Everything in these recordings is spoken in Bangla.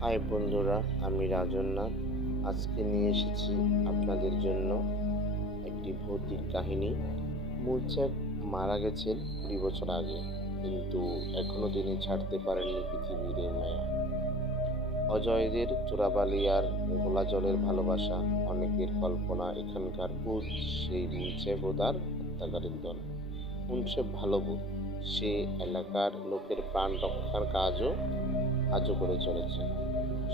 হাই বন্ধুরা, আমি রাজনাথ। আজকে নিয়ে এসেছি আপনাদের জন্য একটি ভৌতিক কাহিনী। মূলচাঁদ মারা গেছেন 20 বছর আগে, কিন্তু এখনো তিনি ছাড়তে পারেননি পৃথিবীর এই মায়া। অজয়দের চোরাবালি আর গোলা জলের ভালোবাসা, অনেকের কল্পনা এখানকার ভূত সেই মুন্সেফ ও তার হত্যাকারীর দল। মুন্সেফ ভালো ভূত, সে এলাকার লোকের প্রাণ রক্ষার কাজও আজও করে চলেছে।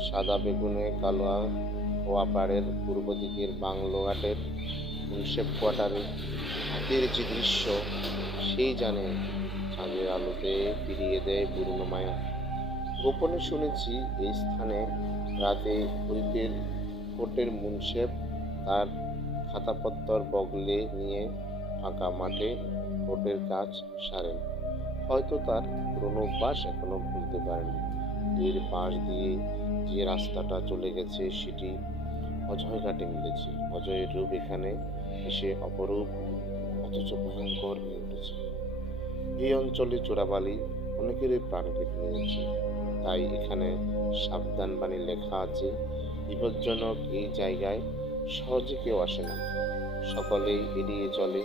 সাদা বেগুনে কালো খোয়াপাড়ের পূর্ব দিকের বাংলোঘাটের মুন্সেফ কোয়ার্টারে হাতের যে দৃশ্য, সেই জানে চাঁদের আলোতে ফিরিয়ে দেয় পুরনো মায়া। গোপনে শুনেছি এই স্থানে রাতে কোর্টের মুন্সেফ তার খাতাপত্তর বগলে নিয়ে ফাঁকা মাঠে কোর্টের কাজ সারেন। হয়তো তার পুরনো অভ্যাস এখনো ভুলতে পারেনি। এর পাশ দিয়ে যে রাস্তাটা চলে গেছে সেটি অজয়ঘাটে মিলেছে। অজয়ের রূপ এখানে এসে অপরূপ অথচ ভয়ঙ্কর হয়ে উঠেছে। এই অঞ্চলে চোরাবালি অনেকেরই প্রাণ কেটে নিয়েছে, তাই এখানে সাবধান বাণী লেখা আছে। বিপজ্জনক এই জায়গায় সহজে কেউ আসে না, সকলেই এড়িয়ে চলে।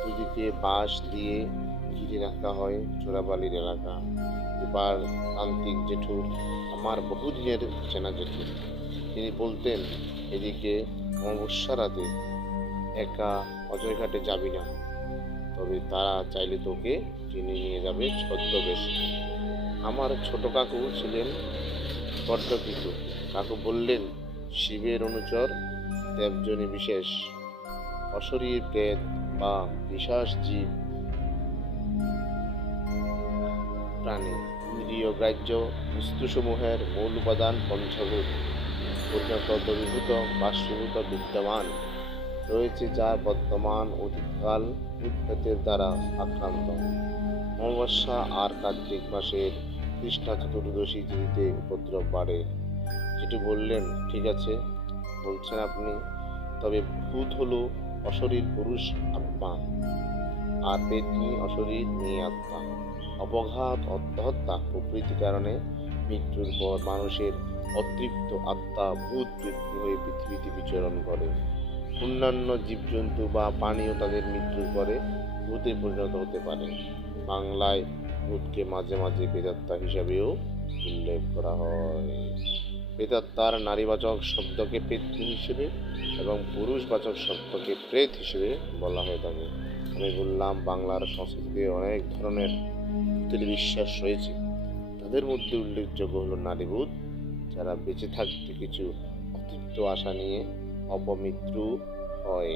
দুদিকে বাঁশ দিয়ে ঘিরে রাখা হয় চোরাবালির এলাকা। এবার তান্ত্রিক জেঠুর, আমার বহুদিনের চেনা জেঠু, তিনি বলতেন, এদিকে অমাবস্যা রাতে একা অজয়ঘাটে যাবি না, তবে তারা চাইলে তোকে টেনে নিয়ে যাবে ছদ্মবেশে। আমার ছোট কাকু ছিলেন বড্ড ভীতু। কাকু বললেন, শিবের অনুচর দেবজনী বিশেষ অশরীর প্রেত বা পিশাচ জীব প্রাণী, ইন্দ্রিয় গ্রাহ্য বস্তুসমূহের মূল উপাদান পঞ্চভূত পরিণত দ্রবীভূত বাষ্পীভূত বিদ্যমান রয়েছে, যার বর্তমান অতীতকাল ভূতপ্রেতের দ্বারা আক্রান্ত। অমাবস্যা আর কার্তিক মাসের কৃষ্ণা চতুর্দশী তিথিতে উপদ্রব বাড়ে। যেটু বললেন, ঠিক আছে বলছেন আপনি, তবে ভূত হলো অশরীর পুরুষ আত্মা, আর পেতনি অশরীর মেয়ে আত্মা। অপঘাত, আত্মহত্যা প্রভৃতি কারণে মৃত্যুর পর মানুষের অতৃপ্ত আত্মা ভূত বৃত্তি হয়ে পৃথিবীতে বিচরণ করে। অন্যান্য জীবজন্তু বা প্রাণীও তাদের মৃত্যুর পরে ভূতে পরিণত হতে পারে। বাংলায় ভূতকে মাঝে মাঝে প্রেতাত্মা হিসাবেও উল্লেখ করা হয়। প্রেতাত্মার নারীবাচক শব্দকে পেতনি হিসেবে এবং পুরুষবাচক শব্দকে প্রেত হিসেবে বলা হয়ে থাকে। আমি বললাম, বাংলার সংস্কৃতিতে অনেক ধরনের ভূতের বিশ্বাস রয়েছে। তাদের মধ্যে উল্লেখযোগ্য হলো নারীভূত, যারা বেঁচে থাকতে কিছু অতৃপ্ত আশা নিয়ে অপমৃত্যু হয়।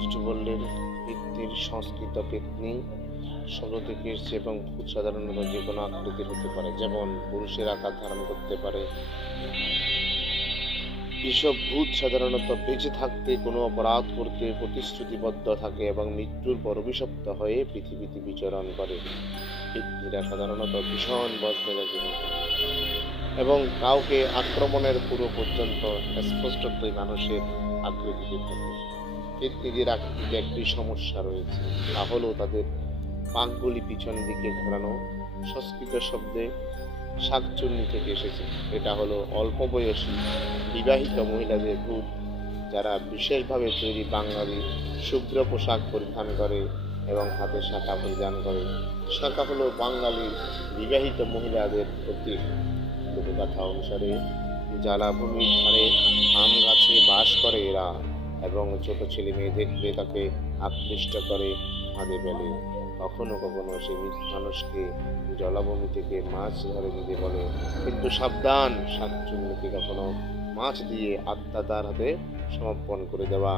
যেটু বললেন, পেতনির সংস্কৃত পেতনি শব্দ থেকে এসেছে এবং ভূত সাধারণত যে কোনো আকৃতির হতে পারে, যেমন পুরুষের আকার ধারণ করতে পারে। এসব ভূত সাধারণত বেঁচে থাকতে, কোনো অপরাধ করতে প্রতিশ্রুতিবদ্ধ থাকে এবং মৃত্যুর পর অভিশপ্ত হয়ে পৃথিবীতে বিচরণ করে। পেতনিরা সাধারণত ভীষণ বদমেজাজি হয় এবং কাউকে আক্রমণের পূর্ব পর্যন্ত স্পষ্টতই মানুষের আকৃতিতে থাকে। পেতনিদের আকৃতিতে একটি সমস্যা রয়েছে, তা হলো তাদের পাকগুলি পিছন দিকে ঘোরানো। সংস্কৃত শব্দে শাকচুন্নি থেকে এসেছে। এটা হলো অল্প বয়সী বিবাহিত মহিলাদের ভূত, যারা বিশেষভাবে তৈরি বাঙালি শুভ্র পোশাক পরিধান করে এবং হাতে শাঁখা পরিধান করে। শাঁখা হলো বাঙালি বিবাহিত মহিলাদের প্রতীক। লোককথা অনুসারে জলাভূমির ধারে আম গাছে বাস করে এরা, এবং ছোট ছেলে মেয়ে দেখলে তাকে আকৃষ্ট করে ফাঁদে ফেলে। কখনো কখনো সে মানুষকে জলাভূমি থেকে মাছ ধরে দিতে বলে, কিন্তু সাবধান, শাকচুন্নিকে কখনো মাছ দিয়ে আত্মা তার হাতে সমর্পণ করে দেওয়া।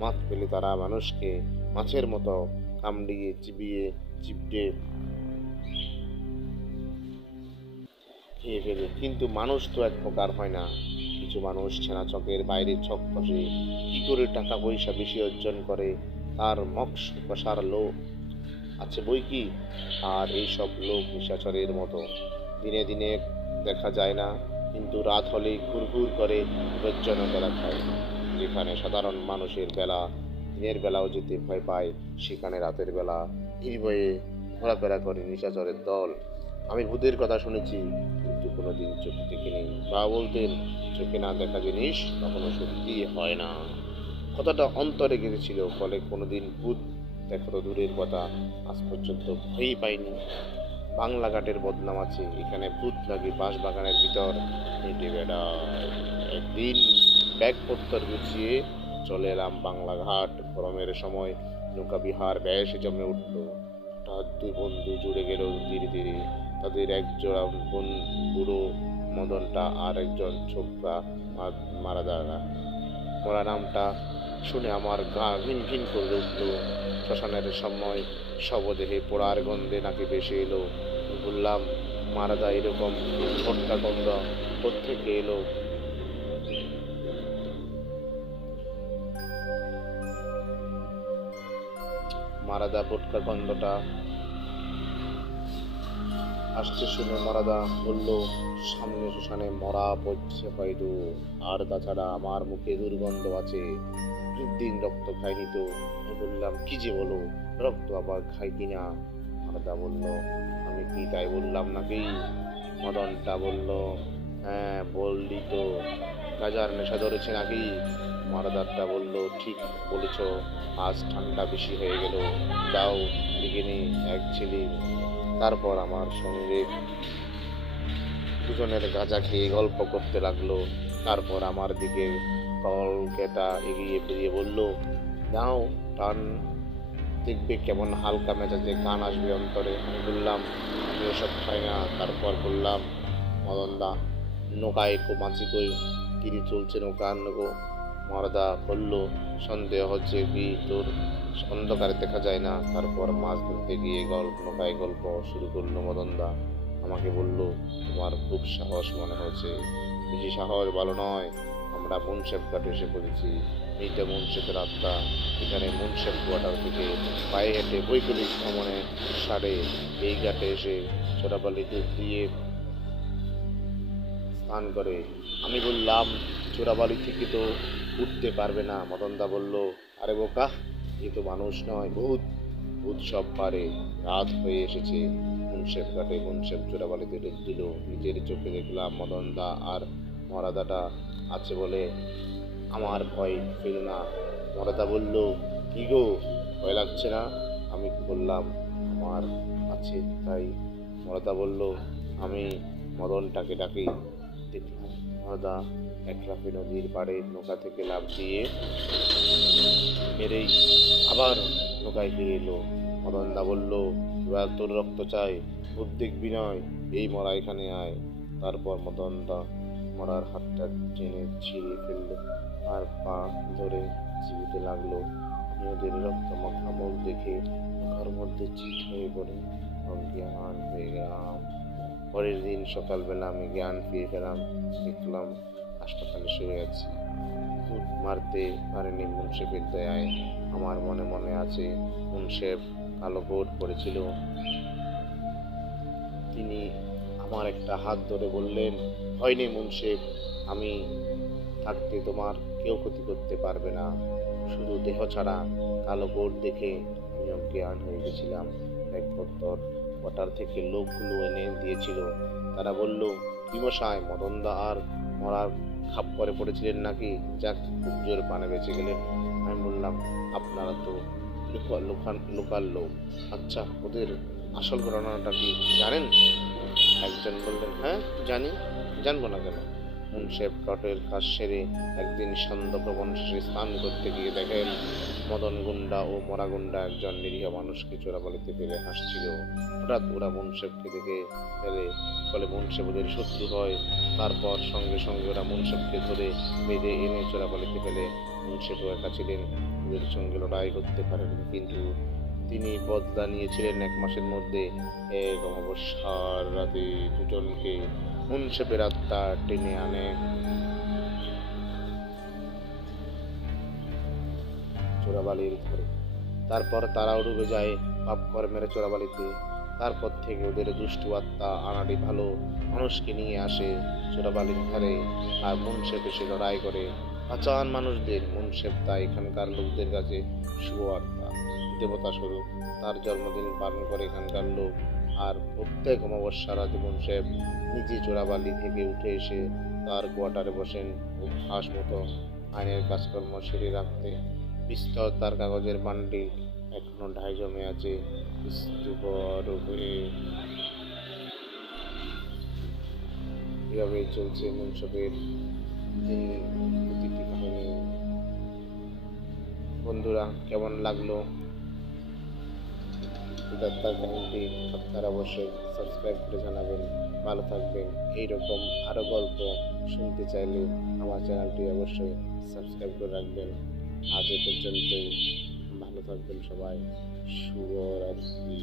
মাছ পেলে তারা মানুষকে মাছের মতো কামড়িয়ে চিবিয়ে খেয়ে ফেলে। কিন্তু মানুষ তো এক প্রকার হয় না। কিছু মানুষ ছেঁড়া চকের বাইরে ছক কষে কি করে টাকা পয়সা বেশি অর্জন করে তার মক্স কষার লোক আছে বই কি। আর এইসব লোক নিশাচরের মতো দিনে দিনে দেখা যায় না, কিন্তু রাত হলেই ঘুরঘুর করে প্রজ্জনকেরা খায়। যেখানে সাধারণ মানুষের বেলা দিনের বেলাও যেতে ভয় পায়, সেখানে রাতের বেলা নির্ভয়ে ঘোরাফেরা করে নিশাচরের দল। আমি ভূতের কথা শুনেছি, কিন্তু কোনোদিন চোখে দেখিনি। বা বলতেন, চোখে না দেখা জিনিস কখনো সত্যি হয় না। কথাটা অন্তরে গেঁথেছিল, ফলে কোনোদিন ভূত দেখা তো দূরের কথা, আজ পর্যন্ত ভয়ই পাইনি। বাংলা ঘাটের বদনাম আছে, এখানে ভূত নাকি বাঁশ বাগানের ভিতর হেঁটে বেড়ায়। একদিন ব্যাগপত্তর গুছিয়ে চলে এলাম বাংলা ঘাট। গরমের সময় নৌকা বিহার বেশ জমে উঠল। হঠাৎ দুই বন্ধু জুড়ে গেল ধীরে ধীরে। তাদের একজোড়া বুড়ো মদনটা আর একজন ছোকরা মারাদারা। মরা নামটা শুনে আমার গা ঘিন ঘিন করে উঠল। শ্মশানের সময় শবদেহে পোড়ার গন্ধে নাকি ভেসে এলো। বললাম, মারাদা, এরকম ভটকা গন্ধ কোত্থেকে এলো? মারাদা ভটকা গন্ধটা আসছে শুনে মারাদা বলল, সামনে শ্মশানে মরা পড়ছে হয়তো, আর তাছাড়া আমার মুখে দুর্গন্ধ আছে। দিন রক্ত খাইনি তো। আমি বললাম, কি যে বলো, রক্ত আবার খাই কিনা? মারাদা বলল, আমি কি তাই বললাম নাকি? মদনটা বলল, হ্যাঁ বললি তো, গাজার নেশা ধরেছে নাকি? মারাদারটা বলল, ঠিক বলেছ, আজ ঠান্ডা বেশি হয়ে গেল, দাও লিখে এক ছেলে। তারপর আমার সঙ্গে দুজনের গাঁজা খেয়ে গল্প করতে লাগলো। তারপর আমার দিকে কলকেটা এগিয়ে ফিরিয়ে বলল, নাও টান, দেখবে কেমন হালকা মেজাজে গান আসবে অন্তরে। আমি বললাম, আমি ওসব খাই না। তারপর বললাম, মদনদা, নৌকায় মাছি কই গিরি চলছে নৌকা আনগো। মারদা বলল, সন্দেহ হচ্ছে কি তোর, অন্ধকারে দেখা যায় না। তারপর মাছ ধরতে গিয়ে নৌকায় গল্প শুরু করলো মদনদা। আমাকে বলল, তোমার খুব সাহস মনে হয়েছে। বেশি সাহস ভালো নয়, আমরা মুন্সেফ ঘাটে এসে পড়েছি। এইটা মুন্সেফের রাস্তা। এখানে মুন্সেফ কোয়ার্টার থেকে পায়ে হেঁটে বৈকালিক ভ্রমণে সারে এই ঘাটে এসে চোরাবালি ডুব দিয়ে স্নান করে। আমি বললাম, চোরাবালি থেকে তো উঠতে পারবে না। মদনদা বলল, আরে বোকা, এ তো মানুষ নয়, ভূত। ভূত সব পারে। রাত হয়ে এসেছে। মুন্সেফ ঘাটে মুন্সেফ চোরাবালিতে ডুব দিল। নিজের চোখে দেখলাম মদনদা আর মরাদাটা আছে বলে আমার ভয় পেল না। মরাদা বলল, কি গো, ভয় লাগছে না? আমি বললাম, আমার আছে তাই। মরাদা বলল, আমি মদনটাকে ডাকি। দেখলাম মরাদা একলাফে নদীর পাড়ে নৌকা থেকে লাফ দিয়ে মেরেই আবার নৌকায় ফিরে এলো। মদনদা বলল, এবার তোর রক্ত চাই, ভূত দেখবি নয়, এই মরা এখানে আয়। তারপর মদনদা মরার হাতটা টেনে ছিঁড়ে ফেললো আর পা ধরে চিবিতে লাগলো। আমি ওদের রক্ত মাখা মুখ দেখে মুখের মধ্যে চিত হয়ে পড়ে অজ্ঞান হয়ে গেলাম। পরের দিন সকালবেলা আমি জ্ঞান ফিরে পেলাম। দেখলাম হাসপাতালে শুয়ে আছি। ভূত মারতে পারেনি মুন্সেফের দয়ায়। আমার মনে মনে আছে, মুন্সেফ কালো কোট পরেছিল। তিনি আমার একটা হাত ধরে বললেন, ভয় নেই মুন্সেফ, আমি থাকতে তোমার কেউ ক্ষতি করতে পারবে না। শুধু দেহ ছাড়া। কালো কোট দেখে আমি অজ্ঞান হয়ে গেছিলাম। ব্যাগপত্তর কোয়ার্টার থেকে লোকগুলো এনে দিয়েছিল। তারা বলল, কি মশাই, মদনদা আর মরার খাপ করে পড়েছিলেন নাকি? যাক, খুব জোর পানে বেঁচে গেলেন। আমি বললাম, আপনারা তো লোকাল লোক, আচ্ছা ওদের আসল ঘটনাটা কি জানেন? একজন বললেন, হ্যাঁ জানি, জানবো না কেন। মুন্সেফ টটের কাজ সেরে একদিন সন্ধ্যাপ্রবণ শেষে স্নান করতে গিয়ে দেখেন মদন গুন্ডা ও মরা গুন্ডা একজন নিরীহ মানুষকে চোরাবালিতে ফেলে হাসছিল। হঠাৎ ওরা মুন্সেফকে দেখে ফেলে, ফলে মুন্সেফ ওদের শত্রু হয়। তারপর সঙ্গে সঙ্গে ওরা মুন্সেফকে ধরে বেঁধে এনে চোরাবালিতে ফেলে। মুন্সেফও একা ছিলেন, ওদের সঙ্গে লড়াই করতে পারেন, কিন্তু তিনি বদলা নিয়েছিলেন 1 মাসের মধ্যে। এক অমাবস্যার রাতে দুজনকে মুন্সেফের আত্মা টেনে আনে চোরাবালির ঘরে। তারপর তারাও ডুবে যায় পাপ কর্মের চোরাবালিতে। তারপর থেকে ওদের দুষ্টু আত্মা আনাড়ি ভালো মানুষকে নিয়ে আসে চোরাবালির ধারে, আর মুন্সেফ এসে লড়াই করে বাঁচান মানুষদের। মুন্সেফ তাই এখানকার লোকদের কাছে শুভ আত্মা, দেবতা স্বরূপ। তার জন্মদিন পালন করে এখানকার লোক। আর প্রত্যেক অমাবস্যা রাতে মুন্সেফ নিজে চোরাবালি থেকে উঠে এসে তার কোয়ার্টারে বসেন, অভ্যাস মতো আইনের কাজকর্ম সেরে রাখতে। বিস্তর তার কাগজের বান্ডিল এখনো ঢাই জমে আছে স্তূপর উপরে। এভাবে চলছে মুন্সেফের দিন প্রতিটি কাহিনী। বন্ধুরা, কেমন লাগলো তার কাহিনীটি আপনারা অবশ্যই সাবস্ক্রাইব করে জানাবেন। ভালো থাকবেন। এইরকম আরো গল্প শুনতে চাইলে আমার চ্যানেলটি অবশ্যই সাবস্ক্রাইব করে রাখবেন। আজ এ পর্যন্তই। ভালো থাকবেন সবাই। শুভরাত্রি।